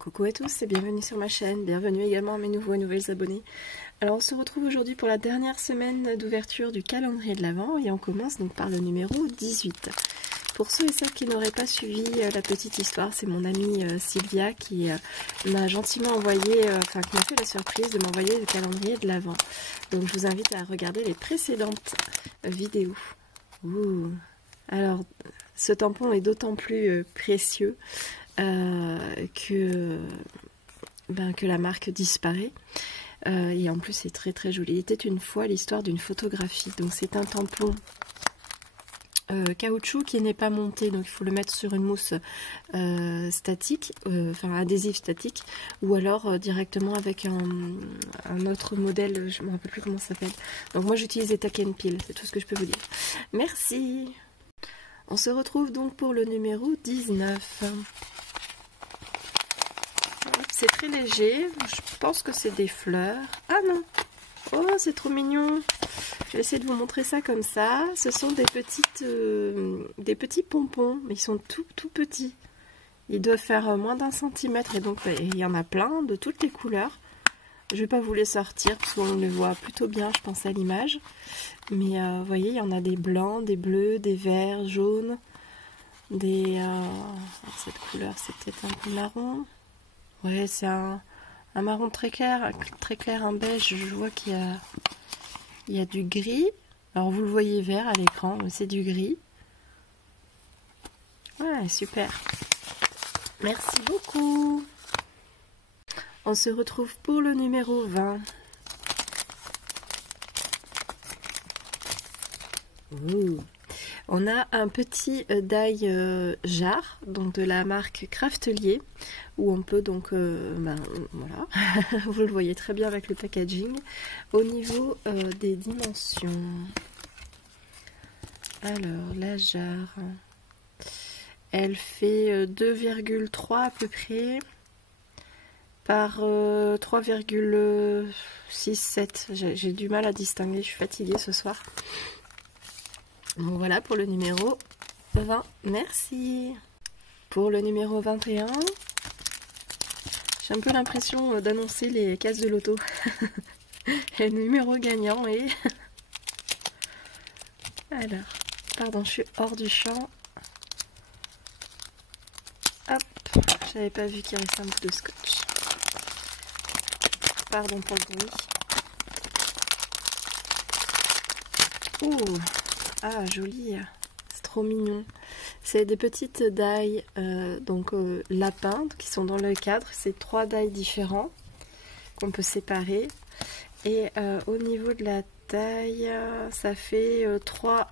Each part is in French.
Coucou à tous et bienvenue sur ma chaîne, bienvenue également à mes nouveaux et nouvelles abonnés. Alors on se retrouve aujourd'hui pour la dernière semaine d'ouverture du calendrier de l'Avent et on commence donc par le numéro 18. Pour ceux et celles qui n'auraient pas suivi la petite histoire, c'est mon amie Sylvia qui m'a gentiment envoyé, qui m'a fait la surprise de m'envoyer le calendrier de l'Avent. Donc je vous invite à regarder les précédentes vidéos. Ouh. Alors ce tampon est d'autant plus précieux que la marque disparaît. Et en plus c'est très très joli. Il était une fois l'histoire d'une photographie. Donc c'est un tampon caoutchouc qui n'est pas monté, donc il faut le mettre sur une mousse statique, adhésive statique, ou alors directement avec un autre modèle, je ne me rappelle plus comment ça s'appelle. Donc moi j'utilise les Tack & Peel, c'est tout ce que je peux vous dire. Merci. On se retrouve donc pour le numéro 19. C'est très léger, je pense que c'est des fleurs. Ah non! Oh, c'est trop mignon! Je vais essayer de vous montrer ça comme ça. Ce sont des petits pompons, mais ils sont tout petits. Ils doivent faire moins d'1 centimètre et donc il y en a plein de toutes les couleurs. Je ne vais pas vous les sortir parce qu'on les voit plutôt bien, je pense, à l'image. Mais vous voyez, il y en a des blancs, des bleus, des verts, jaunes, cette couleur, c'est peut-être un peu marron. Ouais, c'est un marron très clair, un beige. Je vois qu'il y a du gris. Alors vous le voyez vert à l'écran, mais c'est du gris. Ouais, super. Merci beaucoup. On se retrouve pour le numéro 20. Ouh. On a un petit die jar, donc de la marque Craftelier, où on peut donc, voilà, vous le voyez très bien avec le packaging, au niveau des dimensions. Alors, la jarre, elle fait 2,3 à peu près, par 3,67. J'ai du mal à distinguer, je suis fatiguée ce soir. Donc voilà pour le numéro 20, merci. Pour le numéro 21, j'ai un peu l'impression d'annoncer les cases de loto. Le numéro gagnant est... Alors, pardon, je suis hors du champ. Hop, j'avais pas vu qu'il restait un peu de scotch. Pardon pour le bruit. Ouh. Ah, joli, c'est trop mignon. C'est des petites die, lapins, qui sont dans le cadre. C'est 3 die différents qu'on peut séparer. Et au niveau de la taille, ça fait 3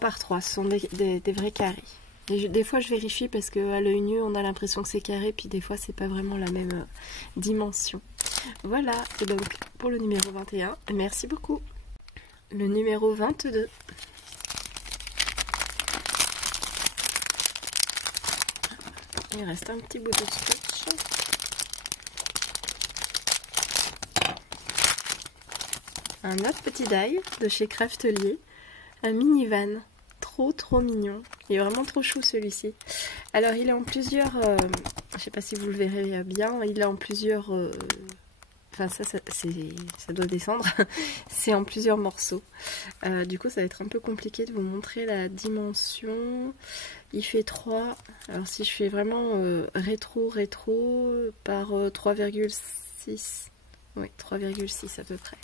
par 3. Ce sont des vrais carrés. Et des fois, je vérifie parce qu'à l'œil nu, on a l'impression que c'est carré, puis des fois, c'est pas vraiment la même dimension. Voilà, et donc pour le numéro 21, merci beaucoup. Le numéro 22. Il reste un petit bout de scotch. Un autre petit die de chez Craftelier. Un minivan. Trop mignon. Il est vraiment trop chou celui-ci. Alors il est en plusieurs... je sais pas si vous le verrez bien. Il est en plusieurs... Enfin ça doit descendre, c'est en plusieurs morceaux. Du coup ça va être un peu compliqué de vous montrer la dimension. Il fait 3, alors si je fais vraiment rétro par 3,6, oui 3,6 à peu près.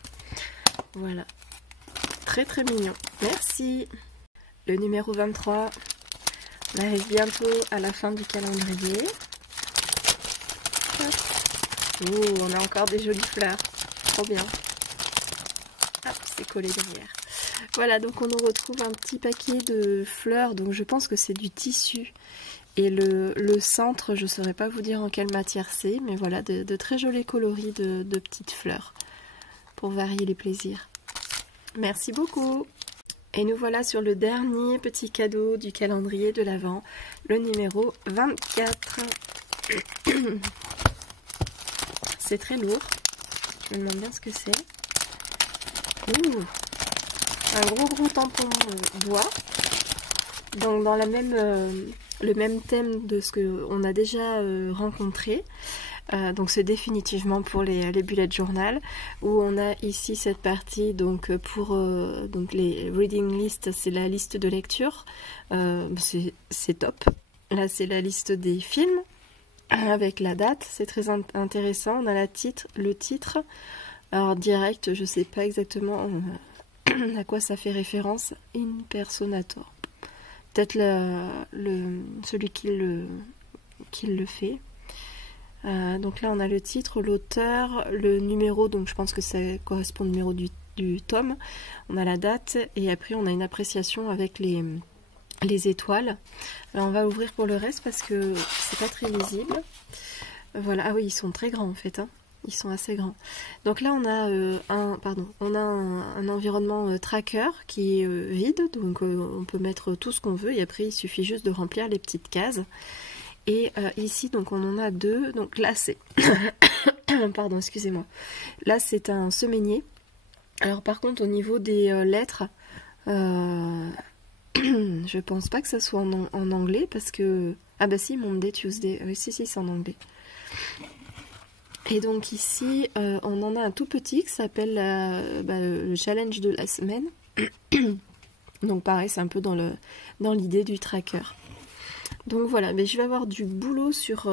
Voilà, très mignon, merci. Le numéro 23, on arrive bientôt à la fin du calendrier. Hop. Oh, on a encore des jolies fleurs, trop bien. Hop, c'est collé derrière. Voilà, donc on nous retrouve un petit paquet de fleurs, donc je pense que c'est du tissu. Et le centre, je ne saurais pas vous dire en quelle matière c'est, mais voilà, de très jolis coloris de petites fleurs, pour varier les plaisirs. Merci beaucoup. Et nous voilà sur le dernier petit cadeau du calendrier de l'Avent, le numéro 24. C'est très lourd. Je me demande bien ce que c'est. Ouh, un gros tampon bois. Donc dans la même le même thème de ce qu'on a déjà rencontré. Donc c'est définitivement pour les bullet journal, où on a ici cette partie donc pour donc les reading list, c'est la liste de lecture, c'est top. Là c'est la liste des films avec la date, c'est très intéressant. On a le titre, alors direct, je sais pas exactement à quoi ça fait référence. Impersonator, peut-être celui qui le fait. Donc là on a le titre, l'auteur, le numéro, donc je pense que ça correspond au numéro du tome, on a la date et après on a une appréciation avec les étoiles. Alors on va ouvrir pour le reste parce que c'est pas très visible. Voilà, ah oui, ils sont très grands en fait, hein. Ils sont assez grands. Donc là on a un environnement tracker qui est vide, donc on peut mettre tout ce qu'on veut et après il suffit juste de remplir les petites cases. Et ici, donc on en a deux. Donc là, c'est... Pardon, excusez-moi. Là, c'est un semainier. Alors par contre, au niveau des lettres, je pense pas que ça soit en anglais parce que... Ah bah si, Monday, Tuesday. Oui, si, c'est en anglais. Et donc ici, on en a un tout petit qui s'appelle le challenge de la semaine. Donc pareil, c'est un peu dans l'idée du tracker. Donc voilà, mais je vais avoir du boulot sur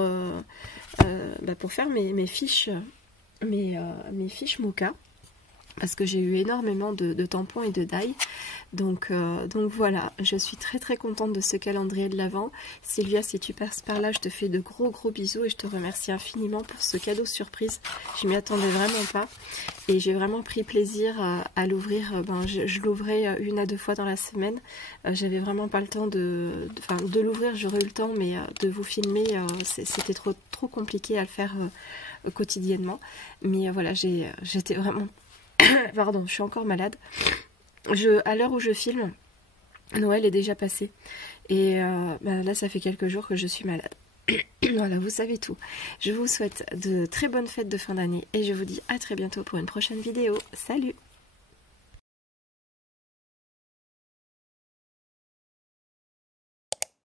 pour faire mes fiches Mocha, parce que j'ai eu énormément de tampons et de die. Donc voilà, je suis très très contente de ce calendrier de l'Avent. Sylvia, si tu passes par là, je te fais de gros bisous et je te remercie infiniment pour ce cadeau surprise. Je m'y attendais vraiment pas et j'ai vraiment pris plaisir à l'ouvrir. Je l'ouvrais 1 à 2 fois dans la semaine. J'avais vraiment pas le temps de l'ouvrir, j'aurais eu le temps, mais de vous filmer, c'était trop compliqué à le faire quotidiennement. Mais voilà, j'étais vraiment... Pardon, je suis encore malade. À l'heure où je filme, Noël est déjà passé. Et là, ça fait quelques jours que je suis malade. Voilà, vous savez tout. Je vous souhaite de très bonnes fêtes de fin d'année et je vous dis à très bientôt pour une prochaine vidéo. Salut!